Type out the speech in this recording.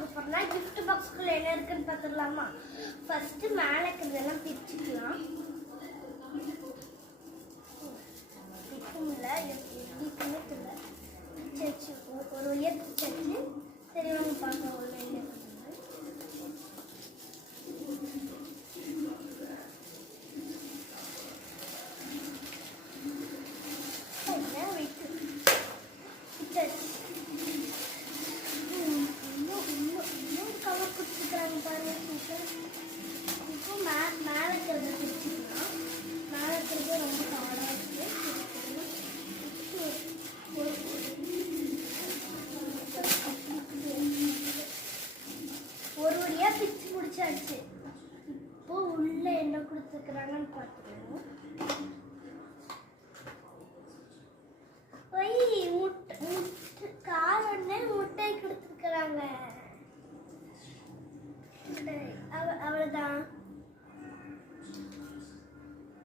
பார்க்க போறோம்னா கிஃப்ட் பாக்ஸ்க்குள்ள என்ன இருக்குன்னு பார்த்துடலாமா? ஃபர்ஸ்ட் மேலே இருக்கிறதெல்லாம் பிரிச்சுக்கலாம். ஒரு வழியாக பிரிச்சாச்சு. சரி வாங்க பார்க்கலாம் உள்ள என்ன கவர் கொடுத்துருக்காங்க பாருங்க. இப்போ மேலே இருக்கிறத பிரிச்சுக்கலாம். மேலே இருக்கிறது ரொம்ப ஹார்டாக இருக்குது. ஒரு வழியாக பிரிச்சு முடிச்சாச்சு. இப்போ உள்ள என்ன கொடுத்துருக்குறாங்கன்னு பார்த்துக்கணும்.